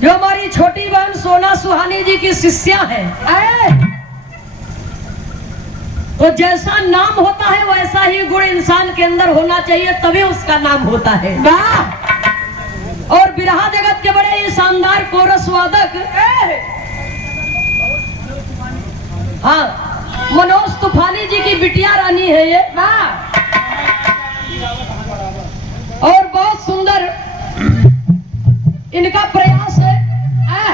जो हमारी छोटी बहन सोना सुहानी जी की शिष्या है, तो जैसा नाम होता है वैसा ही गुण इंसान के अंदर होना चाहिए, तभी उसका नाम होता है। और बिरहा जगत के बड़े ही शानदार कोरस वादक हाँ मनोज तूफानी जी की बिटिया रानी है ये, और बहुत सुंदर इनका प्रयास है।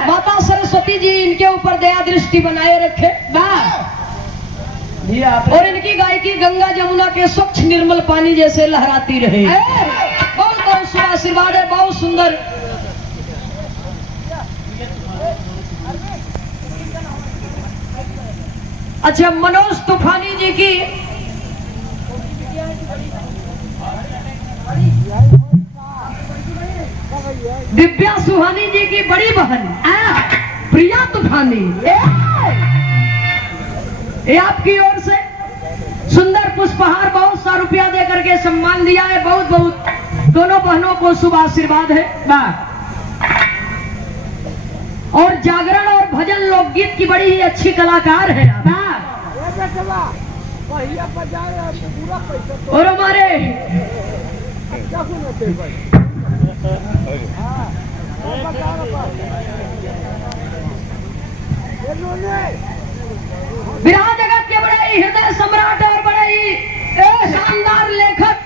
माता सरस्वती जी इनके ऊपर दया दृष्टि बनाए रखे, और इनकी गायकी गंगा जमुना के स्वच्छ निर्मल पानी जैसे लहराती रहे। बहुत बहुत शुभ आशीर्वाद है, बहुत सुंदर। अच्छा, मनोज तूफानी जी की दिव्या सुहानी जी की बड़ी बहन प्रिया तूफानी, ये आपकी ओर से सुंदर पुष्पहार बहुत सा रुपया दे करके सम्मान दिया है। बहुत बहुत दोनों बहनों को शुभ आशीर्वाद है। और जागरण और भजन लोकगीत की बड़ी ही अच्छी कलाकार है और हमारे विराह जगत के बड़े ही हृदय सम्राट और बड़े ही शानदार लेखक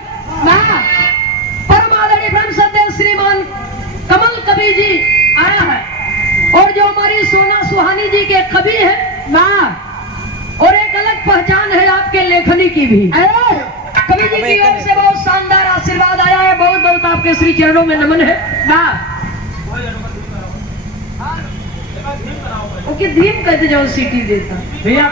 परम आदरणीय ब्रह्म सत्य श्रीमान कमल कवि जी आया है, और जो हमारी सोना सुहानी जी के कवि है और एक अलग पहचान है आपके लेखनी की भी। कवि जी की ओर से बहुत शानदार आशीर्वाद आया है। बहुत बहुत आपके श्री चरणों में नमन है। ओके, धीम कहते जाओ, सीटी देता भैया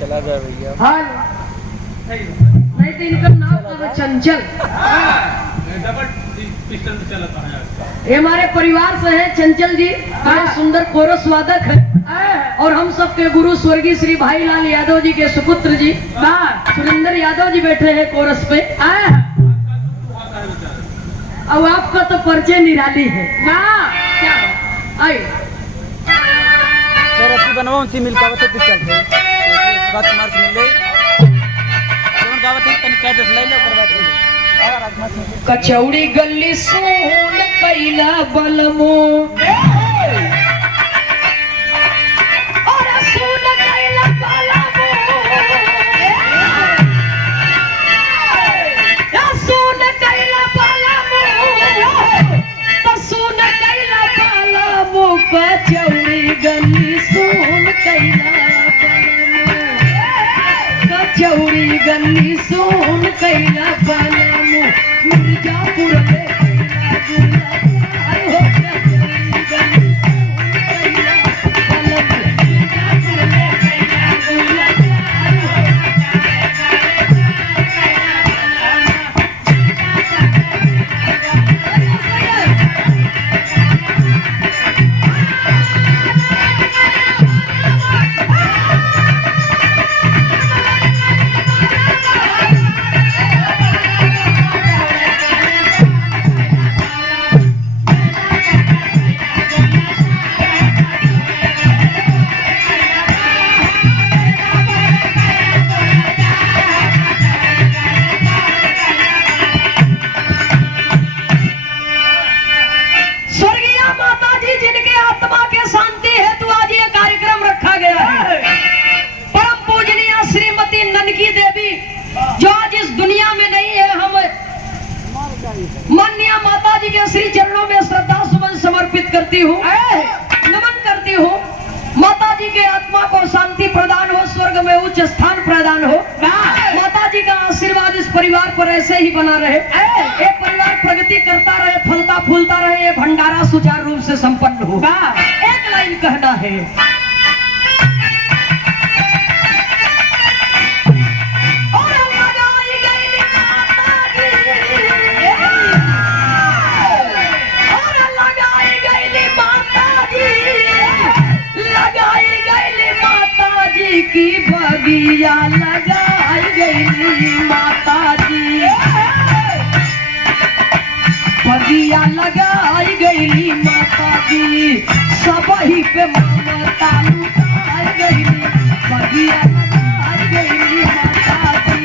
चला गया भैया। हाँ नहीं तो इनका नाम तो चंचल, ये हमारे परिवार से है। चंचल जी बड़े सुंदर कोरस वादक है, और हम सबके गुरु स्वर्गीय श्री भाईलाल यादव जी के सुपुत्र जी सुरेंद्र यादव जी बैठे हैं कोरस पे। अब आपका तो परिचय निराली है। क्या आई बनवाऊं सी मिल कावत है चलते राजकुमार से मिल ले कौन गावत है तने कह दे ले ले करवा दे। कचौड़ी गली सोन कैला बलमो और सोन कैला बलमो या सोन कैला बलमो तो सोन कैला बलमो कचौड़ी गली सोन कैला बलमो कचौड़ी गली सोन कैला बलमो मिर्जापुर में माननीय माता जी के श्री चरणों में श्रद्धा सुमन समर्पित करती हूँ, नमन करती हूँ। माता जी के आत्मा को शांति प्रदान हो, स्वर्ग में उच्च स्थान प्रदान हो। माता जी का आशीर्वाद इस परिवार पर ऐसे ही बना रहे, ये परिवार प्रगति करता रहे, फलता फूलता रहे, ये भंडारा सुचारू रूप से संपन्न हो। एक लाइन कहना है, की बगिया लगाई गई माँ माता जी सबही पे ममता लुटाई गईली बगिया लगाई गईली माता जी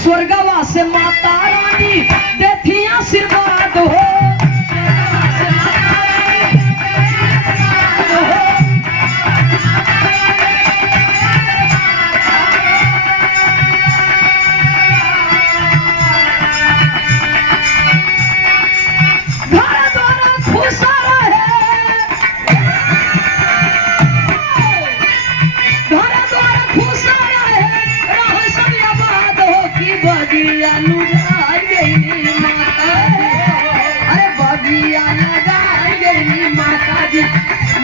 स्वर्गवा से माता रानी देती आशीर्वाद हो स्वर्गवा से माता रानी देती आशीर्वाद हो। घर द्वारा खुशा रहे घर द्वारा खुशा रहे रह सब आबाद हो की बगिया लगाई गईली माता जी अरे बगिया लगाई गईली माता जी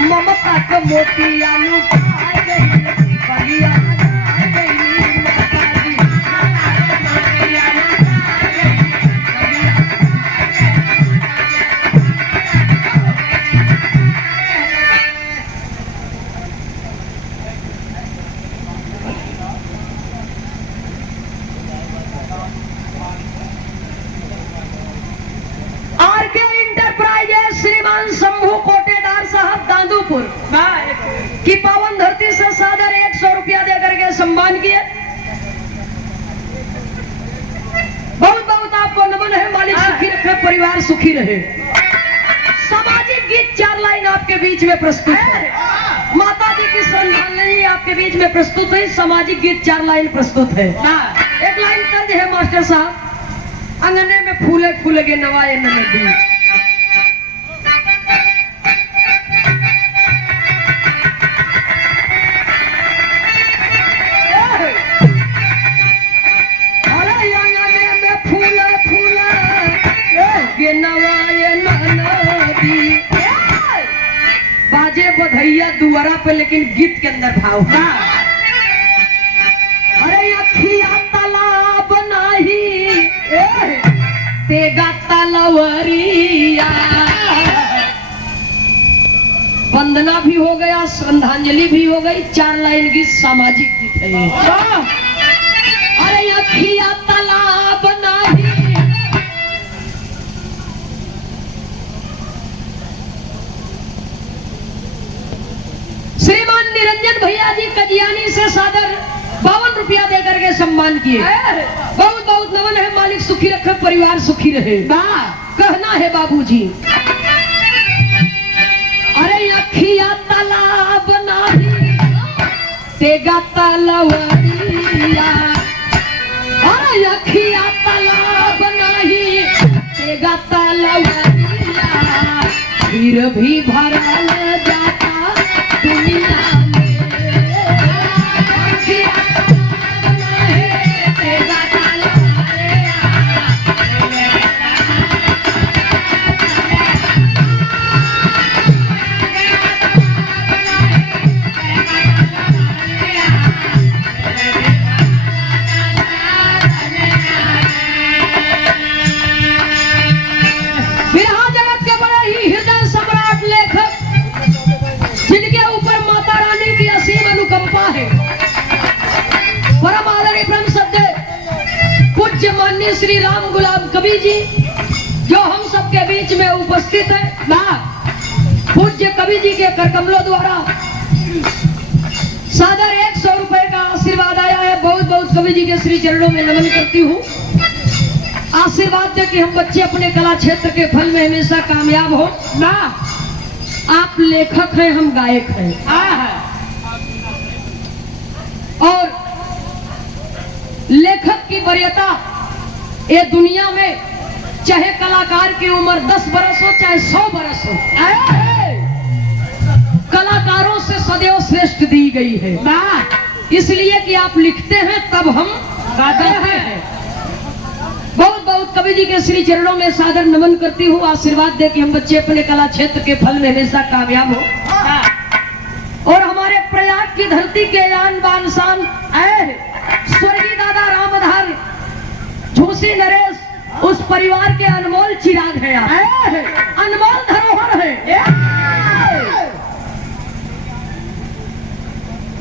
ममता के मोतिया लुटाई गईली बगिया लगाई गईली माता जी मोतिया लुटाई गईली बगिया आरके इंटरप्राइजेस श्रीमान शंभू कोटेदार साहब दादूपुर की पावन धरती से सादर 100 रुपया देकर के सम्मान किए। बहुत बहुत आपको नमन है। मालिक सुखी रखे परिवार सुखी रहे। सामाजिक गीत 4 लाइन आपके बीच में प्रस्तुत है। माता जी की श्रद्धांजलि आपके बीच में प्रस्तुत है। सामाजिक गीत 4 लाइन प्रस्तुत है। एक लाइन तर्ज है मास्टर साहब अंगने में फूले फूल गे नवाए नदी अरे अंगने में फूले फूले गे नवाए नदी बाजे बधैया दुआरा पे लेकिन गीत के अंदर भाव था। अरे अखिया तालाब नाही तेगा तलवरिया वंदना भी हो गया श्रद्धांजलि भी हो गई। 4 लाइन की सामाजिक गीत है ये। अरे अखिया तालाब नाही श्रीमान निरंजन भैया जी कजियानी से सादर 52 रुपया देकर के सम्मान किए। बहुत बहुत नमन है। मालिक सुखी रखे परिवार सुखी रहे। कहना है बाबूजी अरे अखिया तालाब नाही तेगा तलवरिया अरे अखिया तालाब नाही तेगा तलवरिया फिर भी भरल जाता दुनिया में अखिया तालाब नाही तेगा तलवरिया बिरहा जगत के बड़े ही हृदय सम्राट लेखक जिनके ऊपर माता रानी की असीम अनुकंपा है परम आदरणीय ब्रह्म सत्य पूज्य माननीय श्री राम गुलाम कबीर जी जो हम सबके बीच में उपस्थित है। पूज्य कबीर जी के करकमलों द्वारा सादर 100 रुपए का आशीर्वाद आया है। बहुत बहुत कवि जी के श्री चरणों में नमन करती हूँ। आशीर्वाद दे कि हम बच्चे अपने कला क्षेत्र के फल में हमेशा कामयाब हो ना। आप लेखक हैं, हम गायक हैं। और लेखक की वरीयता ये दुनिया में चाहे कलाकार की उम्र 10 बरस हो चाहे 100 बरस हो, कलाकारों से सदैव सर्वश्रेष्ठ दी गई है, इसलिए कि आप लिखते हैं तब हम गाते हैं। बहुत बहुत कवि जी के श्री चरणों में सादर नमन करती हूँ। आशीर्वाद दे कि हम बच्चे अपने कला क्षेत्र के फल में हमेशा कामयाब हो, और हमारे प्रयाग की धरती के आन बान शान स्वर्गीय दादा रामधार झूसी नरेश, उस परिवार के अनमोल चिराग है, अनमोल धरोहर है।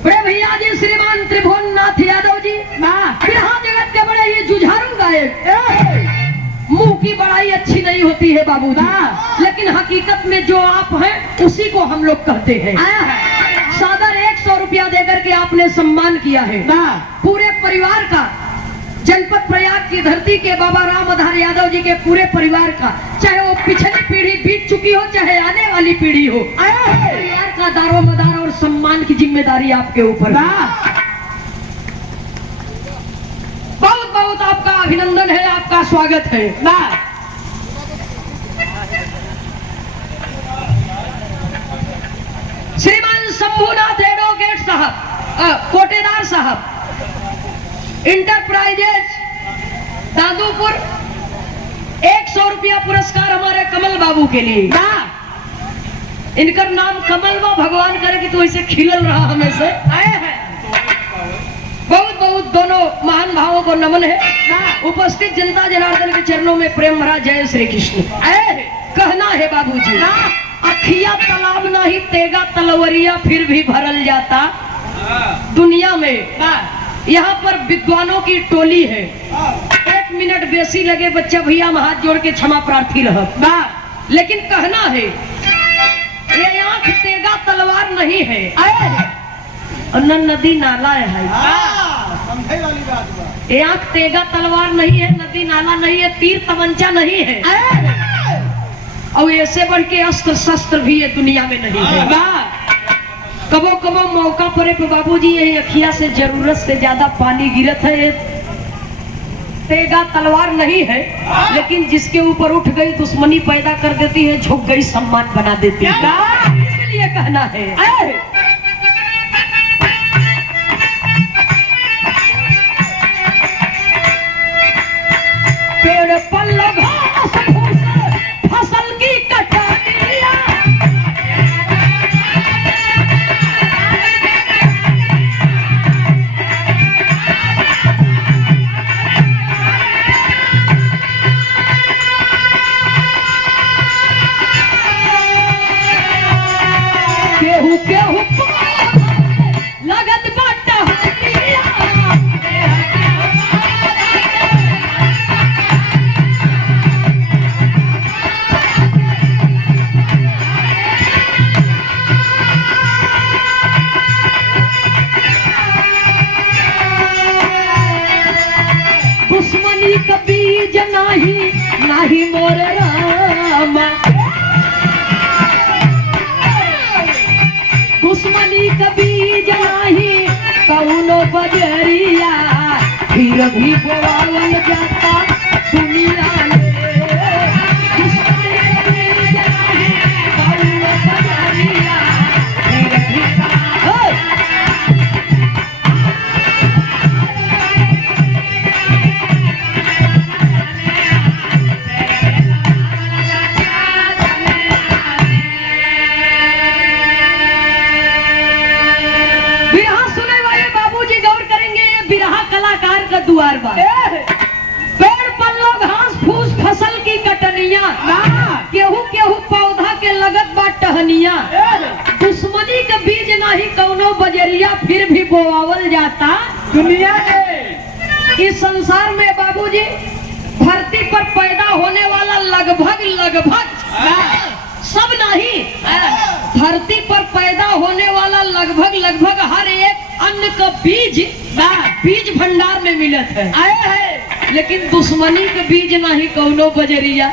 बड़े भैया जी श्रीमान त्रिभुवन नाथ यादव जी बिरहा जगत के बड़े ये जुझारू गायक। मुंह की बड़ाई अच्छी नहीं होती है बाबूजी, लेकिन हकीकत में जो आप हैं उसी को हम लोग कहते हैं। सादर 100 रुपया देकर के आपने सम्मान किया है पूरे परिवार का, जनपद प्रयाग की धरती के बाबा रामधार यादव जी के पूरे परिवार का, चाहे वो पिछली पीढ़ी बीत चुकी हो चाहे आने वाली पीढ़ी हो, परिवार का दारोमदार और सम्मान की जिम्मेदारी आपके ऊपर। बहुत बहुत आपका अभिनंदन है, आपका स्वागत है। श्रीमान शंभुनाथ एडवोकेट साहब, कोटेदार साहब, इंटरप्राइजेज दादूपुर, 100 रुपया पुरस्कार हमारे कमल बाबू के लिए। इनका नाम कमल बा, भगवान करे कि तू ऐसे खिलल रहा हमेशा। बहुत बहुत दोनों महान भावों को नमन है। उपस्थित जनता जनार्दन के चरणों में प्रेम भरा जय श्री कृष्ण। कहना है बाबूजी, अखिया तालाब नहीं तेगा तलवरिया फिर भी भरल जाता। दुनिया में यहाँ पर विद्वानों की टोली है। 1 मिनट बेसी लगे बच्चा भैया हम हाथ जोड़ के क्षमा प्रार्थी रह। लेकिन कहना है ये आंख तेगा तलवार नहीं है, न नदी नाला है। ये आंख तेगा तलवार नहीं है, नदी नाला नहीं है, तीर तमंचा नहीं है, और ऐसे बढ़ के अस्त्र शस्त्र भी ये दुनिया में नहीं है। कबो कबो मौका पड़े तो बाबूजी यही अखिया से जरूरत से ज्यादा पानी गिरत है। ये तेगा तलवार नहीं है, लेकिन जिसके ऊपर उठ गई दुश्मनी पैदा कर देती है, झुक गई सम्मान बना देती है। इसलिए कहना है पेड़ पर लगा फसल की कटारिया, केहू केहू लगत बाटा हटिया। दुश्मनी का बीज नाही नाही मोर रामा, दुश्मनी का बीज नाही कौनो बजरिया, फिर भी बोलावल जाता दुनिया में। दुश्मनी का बीज नाही कौनो बजरिया, फिर भी दुआर बा। पेड़ पल्लो घास फूस फसल की कटनिया, केहू केहू पौधा के लगत बा टहनिया। दुश्मनी के बीज नहीं कौनो बजरिया, फिर भी बोआवल जाता दुनिया में। इस संसार में बाबूजी धरती पर पैदा होने वाला लगभग सब नहीं, धरती पर पैदा होने वाला लगभग हर एक अन्न का बीज भंडार में मिलत है। लेकिन दुश्मनी के बीज नहीं कौनो बजरिया,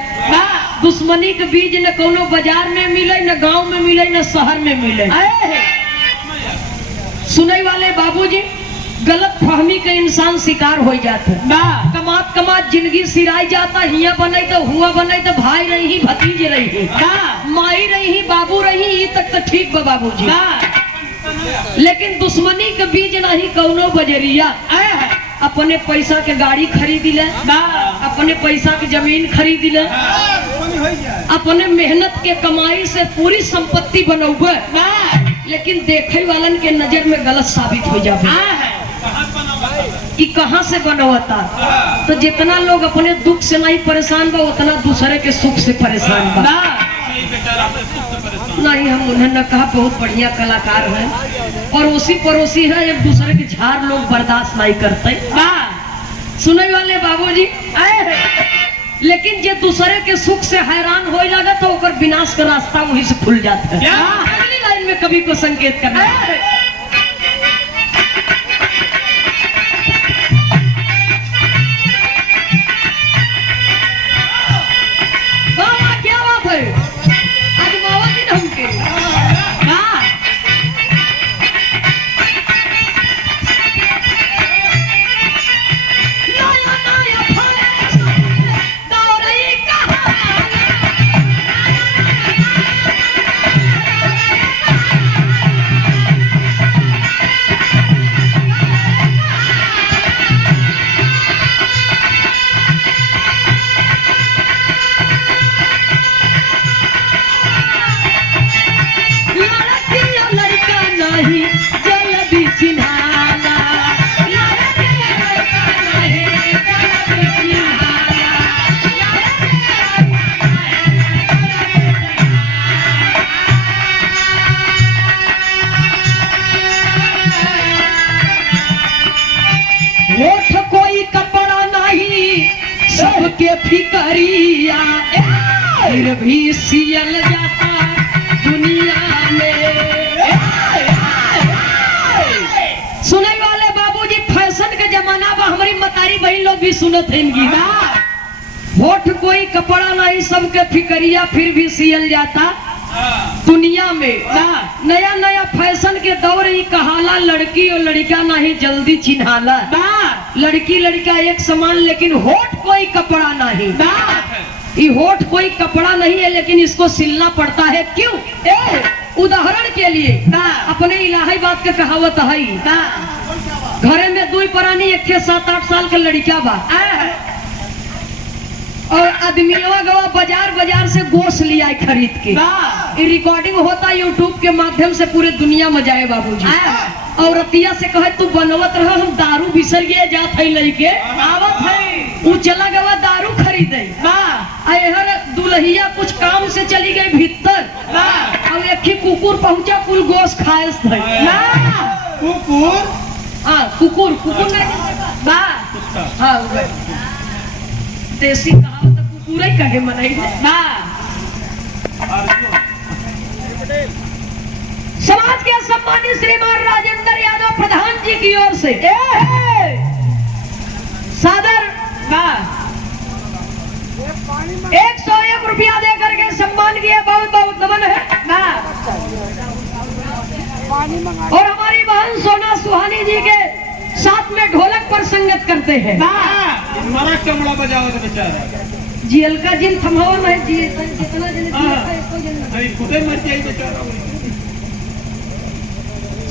दुश्मनी के बीज न कौनो बाजार में मिले, न गांव में मिले, न शहर में मिले। सुनने वाले बाबूजी गलत फहमी के इंसान शिकार हो जाते। कमात कमात जिंदगी सिराई जाता, हिया बने तो हुआ बने तो भाई रही भतीज रही, माई रही बाबू रही, ये तक तो ठीक बा बाबूजी। लेकिन दुश्मनी के बीज नहीं कौनो बजरिया। अपने पैसा के गाड़ी खरीद ले, अपने पैसा की जमीन खरीद ले, अपने मेहनत के कमाई से पूरी संपत्ति बनौबे, लेकिन देखे वालन के नजर में गलत साबित हो जाए कि कहाँ से बनवता। तो जितना लोग अपने दुख से नहीं परेशान बा, उतना दूसरे के सुख से परेशान बा। नहीं, हम उन्हें न कहा, बहुत बढ़िया कलाकार है, पड़ोसी पड़ोसी है, एक दूसरे के झाड़ लोग बर्दाश्त नहीं करते। सुने वाले बाबूजी, लेकिन जे दूसरे के सुख से हैरान हो जाता तो ओकर विनाश का रास्ता वहीं से खुल जाता है। अगली लाइन में कवि को संकेत करना है। फिकरिया फिर भी सियल जाता दुनिया में। सुने वाले बाबूजी, फैशन के जमाना बा, हमारी मतारी बहन लोग भी सुनत है इनकी। होठ कोई कपड़ा नहीं, सबके फिकरिया फिर भी सियल जाता दुनिया में। नया नया फैशन के दौर ही कहाला, लड़की और लड़का नहीं जल्दी चिन्हाला। लड़की लड़का एक समान, लेकिन होठ कोई कपड़ा नहीं। ये होठ कोई कपड़ा नहीं है, लेकिन इसको सिलना पड़ता है। क्यों? उदाहरण के लिए अपने इलाहाबाद के कहावत है, घरे में दुई परानी एक के 7-8 साल के लड़का बा, और आदमियों गवा बाजार से गोश्त लिया खरीद के। ये रिकॉर्डिंग होता यूट्यूब के माध्यम से पूरे दुनिया में जाए बाबूजी। और रतिया से कहे तू बनवत रहा, हम दारू बिसर गए, जात है लेके आवत है। वो चला गवा दारू खरीदे, दुल्हिया कुछ काम से चली गई भीतर, और एक ही कुकुर पहुंचा, कुल गोश्त खाए। कुकुर कुकुर देसी कहावत कुकुर ही कहे मनई। समाज के सम्मानित श्रीमान राजेंद्र यादव प्रधान जी की ओर से सादर 101 रुपया देकर के सम्मान किया, बहुत बहुत नमन है। और हमारी बहन सोना सुहानी जी के साथ में ढोलक पर संगत करते हैं। चमड़ा बजाओ बेचारा जी, हल्का जिन थमाओ नहीं जी, जितना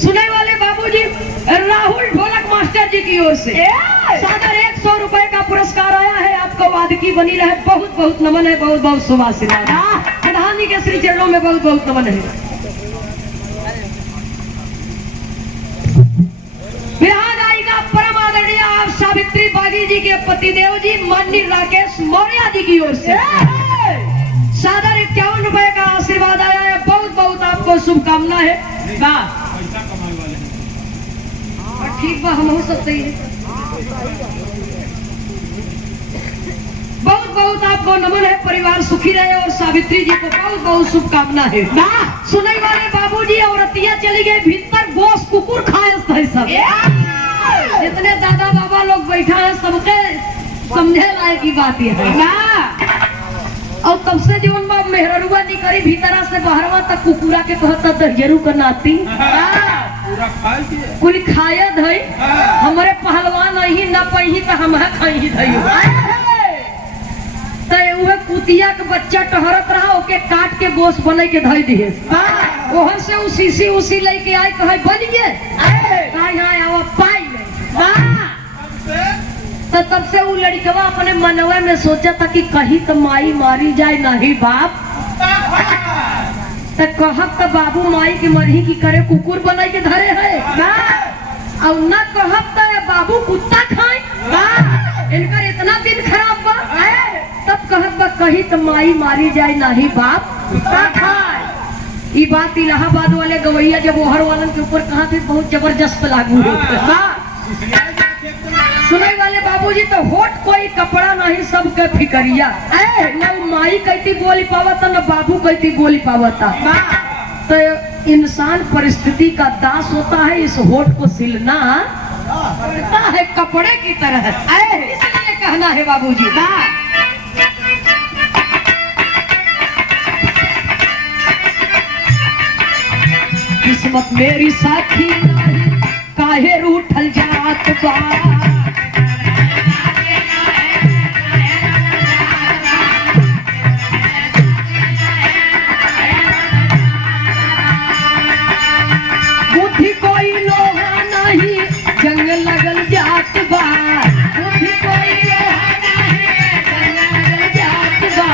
सुने वाले बाबूजी, राहुल ढोलक मास्टर जी की ओर से सादर 100 रुपए का पुरस्कार आया है। आपको वादकी बनी रहे, बहुत बहुत नमन है, बहुत बहुत शुभाशीर्वाद। प्रधान जी के श्री चरणों में बहुत बहुत नमन है। परम आदरणीय आप सावित्री बागी जी के पतिदेव जी माननीय राकेश मौर्य जी की ओर से सादर 51 रुपए का आशीर्वाद आया है। बहुत बहुत आपको शुभकामना है। ठीक बा, हम हो सकते हैं। बहुत बहुत आपको नमन है, परिवार सुखी रहे, और सावित्री जी को बहुत बहुत शुभकामना है। सुनने वाले बाबूजी, औरतिया चली गई भीतर, गोश्त कुकुर खाए सब। जितने दादा बाबा लोग बैठा है सबके समझे लायक की बात ये है। और तब से जीवन में मेहरुआ निकरी भीतरा से बहरवा तक कुकुरा के कहता दहियरू का नाती कुल खायद है। हमारे पहलवान नहीं न पही तो हम खाई धइयो। तो कुतिया के बच्चा टहरत रहा, ओके काट के गोश्त बने के धई दिए। वहाँ से उसी लेके आए कहे बनिए यहाँ आओ पाई तो तब से वो लड़कवा अपने मनवे में सोचा था कि कहीं तो माई मारी जाए नहीं बाप तो कहब तो बाबू माई के मरही की करे कुकुर बनाई के धरे है और न कहब तो बाबू कुत्ता खाए इनका इतना दिन खराब बा तब कहब बा कहीं तो माई मारी जाए नहीं बाप कुत्ता खाए। ये बात इलाहाबाद वाले गवैया जब ओहर वालन के ऊपर कहा थे बहुत जबरदस्त लागू सुने वाले बाबूजी तो होठ कोई कपड़ा नहीं सबके फिकरिया न माई कहती बोली पावता न बाबू कहती बोली पावता तो इंसान परिस्थिति का दास होता है। इस होठ को सिलना पड़ता है कपड़े की तरह इसलिए कहना है बाबूजी किस्मत मेरी साथी काहे रूठल जात बा बुद्धि कोई लोहा नहीं जंग लगल जात बा बुद्धि कोई लोहा नहीं जंग लगल जात बा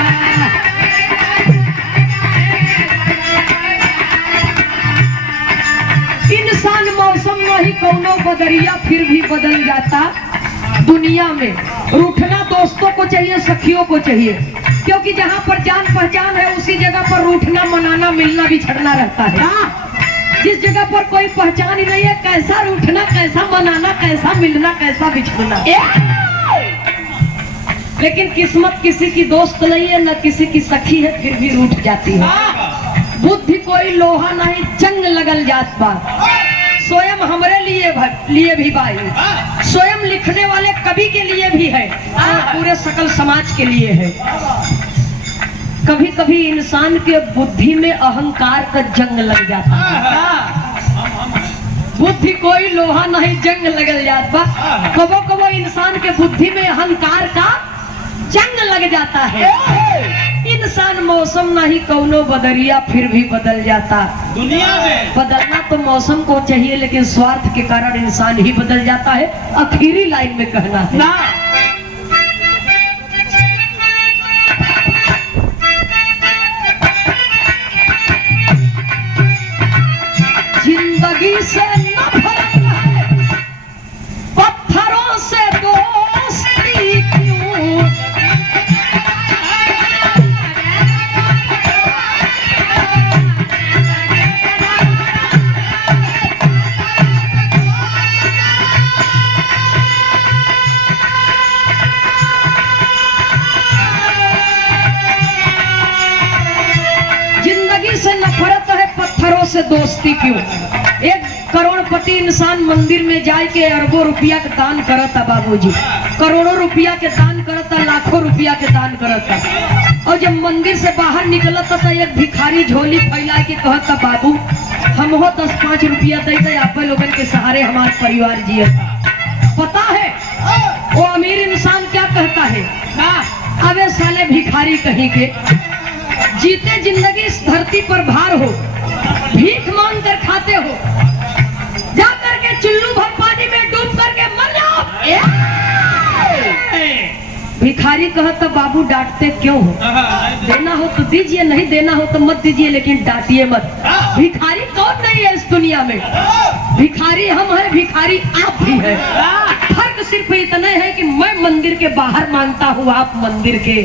इंसान मौसम नहीं कौनो बदरिया फिर भी बदल जाता। दुनिया में रूठना दोस्तों को चाहिए सखियों को चाहिए क्योंकि जहाँ पर जान पहचान है उसी जगह पर रूठना मनाना मिलना बिछड़ना रहता है। जिस जगह पर कोई पहचान ही नहीं है कैसा रूठना कैसा मनाना कैसा मिलना कैसा बिछड़ना। लेकिन किस्मत किसी की दोस्त नहीं है न किसी की सखी है फिर भी रूठ जाती है। बुद्धि कोई लोहा नहीं जंग लगल जात बा स्वयं हमारे लिए भी भाई स्वयं लिखने वाले कवि के लिए भी है और पूरे सकल समाज के लिए है। कभी कभी इंसान के बुद्धि में अहंकार का जंग लग जाता है। बुद्धि कोई लोहा नहीं जंग लगल जात बा कबो कबो इंसान के बुद्धि में अहंकार का जंग लग जाता है। इंसान मौसम नहीं कौनो बदरिया फिर भी बदल जाता। दुनिया में बदलना तो मौसम को चाहिए लेकिन स्वार्थ के कारण इंसान ही बदल जाता है। आखिरी लाइन में कहना है ना जिंदगी से नफरत है पत्थरों से दोस्ती क्यों नफरत है पत्थरों से दोस्ती क्यों। एक करोड़पति इंसान मंदिर में जाए के अरबों रुपया के दान करता बाबूजी करोड़ों रुपया के दान करता लाखों रुपया के दान करता और जब मंदिर से बाहर निकलता तो एक भिखारी झोली फैला के कहता बाबू हम हो 10-5 रुपया देते आप लोगों के सहारे हमारे परिवार जिए। पता है वो अमीर इंसान क्या कहता है अबे साले भिखारी कहीं के जीते जिंदगी इस धरती पर भार हो भीख मांग कर खाते हो जा करके चुल्लू भर पानी में डूब करके मर जाओ। भिखारी कहता बाबू डांटते क्यों हो देना हो तो दीजिए नहीं देना हो तो मत दीजिए लेकिन डांटिए मत। भिखारी कौन नहीं है इस दुनिया में भिखारी हम है भिखारी आप भी है। फर्क सिर्फ इतना है कि मैं मंदिर के बाहर मांगता हूँ आप मंदिर के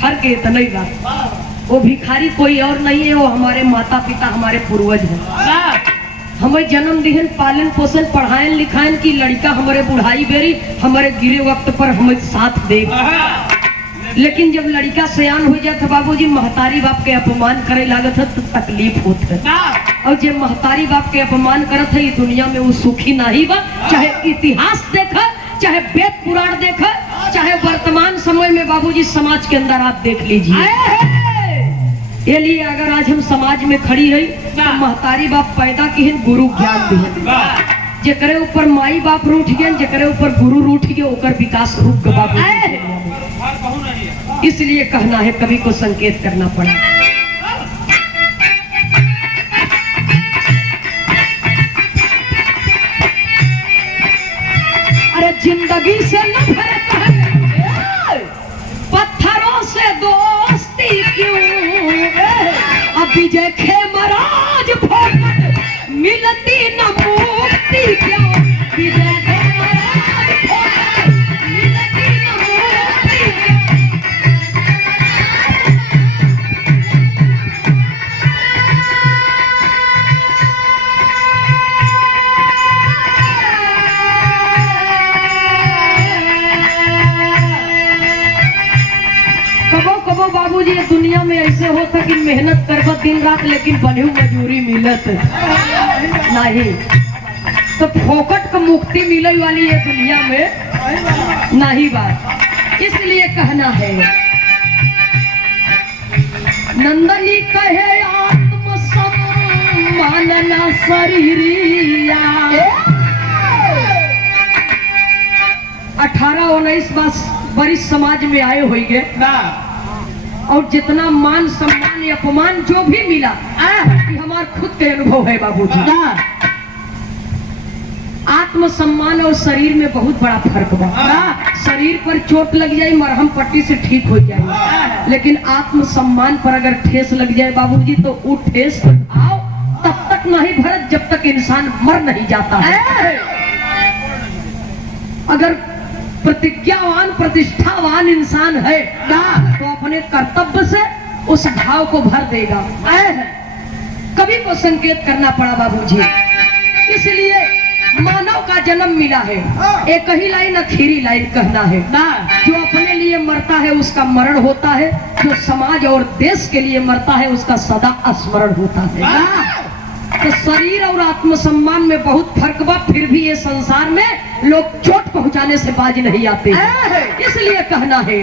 फर्क इतना ही बात। वो भिखारी कोई और नहीं है वो हमारे माता पिता हमारे पूर्वज हैं। हमें जन्म दिहन पालन पोषण पढ़ाएं लिखाएं की लड़का हमारे बुढ़ाई बेरी हमारे गिरे वक्त पर हमें साथ दे। लेकिन जब लड़का सयान हो जाता बाबूजी महतारी बाप के अपमान करे लागत है तो तकलीफ होत है और जब महतारी बाप के अपमान करत है दुनिया में वो सुखी नहीं बा। चाहे इतिहास देखा चाहे वेद पुराण देखा चाहे वर्तमान समय में बाबूजी समाज के अंदर आप देख लीजिए। ये लिए अगर आज हम समाज में खड़ी रही तो महतारी बाप पैदा की गुरु ज्ञान दिहन जेकरे ऊपर माई बाप रूठ गए जेकरे ऊपर गुरु रूठ गए ओकर विकास रुक गए बाबू। इसलिए कहना है कवि को संकेत करना पड़ा। जिंदगी से नफरत है, पत्थरों से दोस्ती क्यों, अब विजय खेमराज फोकट मिलती न मुक्ति क्यों, विजय खेमराज फोकट मिलती न मुक्ति क्यों। कबो बाबूजी ये दुनिया में ऐसे होता कि मेहनत करबत दिन रात लेकिन बनहु मजूरी मिलत नहीं, तो फोकट को मुक्ति मिले वाली ये दुनिया में नहीं बात। इसलिए कहना है नंदनी कहे आत्म सम्मान न शरीरिया। 18-19 बरिस समाज में आए होंगे और जितना मान सम्मान या अपमान जो भी मिला कि हमार खुद के अनुभव है बाबूजी। आत्म सम्मान और शरीर में बहुत बड़ा फर्क बा। शरीर पर चोट लग जाए मरहम पट्टी से ठीक हो जाए, लेकिन आत्म सम्मान पर अगर ठेस लग जाए बाबूजी तो वो ठेस आओ तब तक नहीं भरत जब तक इंसान मर नहीं जाता है। अगर प्रतिज्ञावान प्रतिष्ठावान इंसान है तो अपने कर्तव्य से उस भाव को भर देगा। कवि को संकेत करना पड़ा बाबूजी, इसलिए मानव का जन्म मिला है, एक ही लाइन आखिरी लाइन कहना है, जो अपने लिए मरता है उसका मरण होता है, जो समाज और देश के लिए मरता है उसका सदा स्मरण होता है। तो शरीर और आत्मसम्मान में बहुत फर्क बा, फिर भी ये संसार में लोग चोट पहुंचाने से बाज नहीं आते। इसलिए कहना है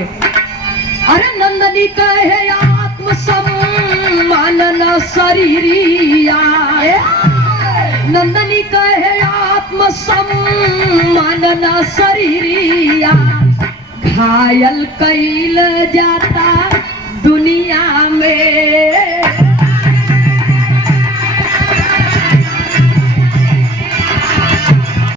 अरे नंदनी कहे आत्मसम्मान न शरीरिया, नंदनी कहे आत्मसम्मान न शरीरिया, घायल कैल जाता दुनिया में